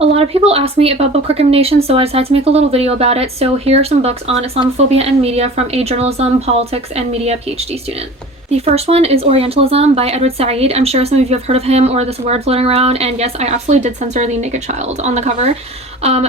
A lot of people ask me about book recommendations, so I decided to make a little video about it. So here are some books on Islamophobia and media from a journalism, politics, and media PhD student. The first one is Orientalism by Edward Said. I'm sure some of you have heard of him or this word floating around, and yes, I absolutely did censor the naked child on the cover.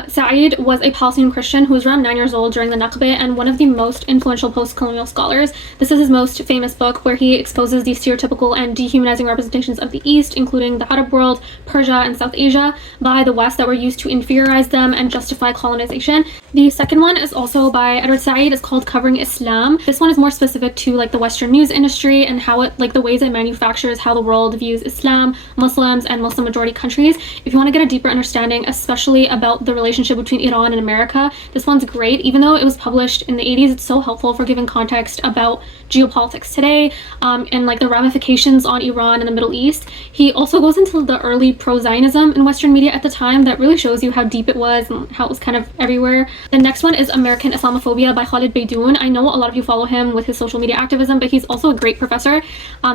Said was a Palestinian Christian who was around 9 years old during the Nakba and one of the most influential post-colonial scholars. This is his most famous book, where he exposes the stereotypical and dehumanizing representations of the East, including the Arab world, Persia, and South Asia, by the West that were used to inferiorize them and justify colonization. The second one is also by Edward Said. It's called Covering Islam. This one is more specific to like the Western news industry and how it, like the ways it manufactures how the world views Islam, Muslims, and Muslim majority countries. If you want to get a deeper understanding, especially about the relationship between Iran and America, this one's great. Even though it was published in the 80s, it's so helpful for giving context about geopolitics today, and like the ramifications on Iran and the Middle East. He also goes into the early pro-Zionism in Western media at the time that really shows you how deep it was and how it was kind of everywhere. The next one is American Islamophobia by Khalid Beydoun. I know a lot of you follow him with his social media activism, but he's also a great professor.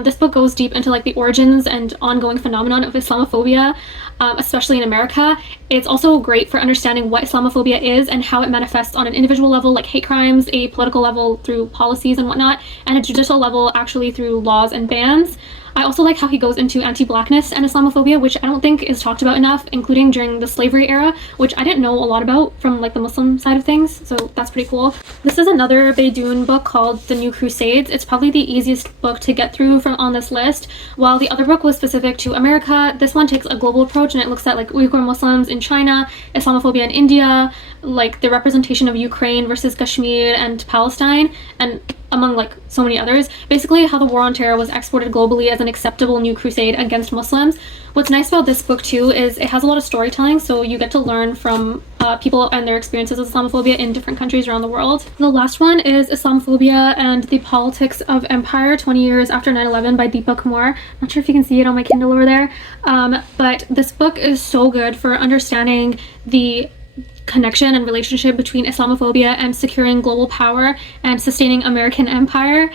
This book goes deep into like the origins and ongoing phenomenon of Islamophobia, especially in America. It's also great for understanding what Islamophobia is and how it manifests on an individual level, like hate crimes, a political level through policies and whatnot, and a judicial level actually through laws and bans. I also like how he goes into anti-blackness and Islamophobia, which I don't think is talked about enough, including during the slavery era, which I didn't know a lot about from like the Muslim side of things, so that's pretty cool. This is another Beydoun book called The New Crusades. It's probably the easiest book to get through from on this list. While the other book was specific to America, this one takes a global approach and it looks at like Uyghur Muslims in China, Islamophobia in India, like the representation of Ukraine versus Kashmir and Palestine, and among like so many others. Basically how the war on terror was exported globally as an acceptable new crusade against Muslims. What's nice about this book too is it has a lot of storytelling, so you get to learn from people and their experiences with Islamophobia in different countries around the world. The last one is Islamophobia and the Politics of Empire, 20 Years After 9/11 by Deepa Kumar. Not sure if you can see it on my Kindle over there, but this book is so good for understanding the connection and relationship between Islamophobia and securing global power and sustaining American empire.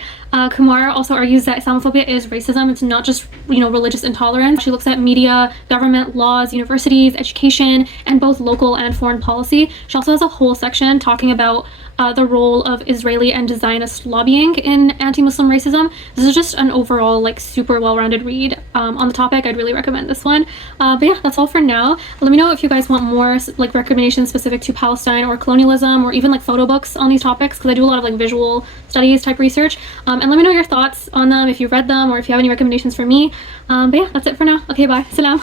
Kumar also argues that Islamophobia is racism. It's not just, religious intolerance. She looks at media, government, laws, universities, education, and both local and foreign policy. She also has a whole section talking about the role of Israeli and Zionist lobbying in anti-Muslim racism. This is just an overall like super well-rounded read on the topic. I'd really recommend this one. But yeah, that's all for now. Let me know if you guys want more like recommendations specific to Palestine or colonialism, or even like photo books on these topics, because I do a lot of like visual studies type research. And let me know your thoughts on them, if you've read them or if you have any recommendations for me. But yeah, that's it for now. Okay, bye. Salam.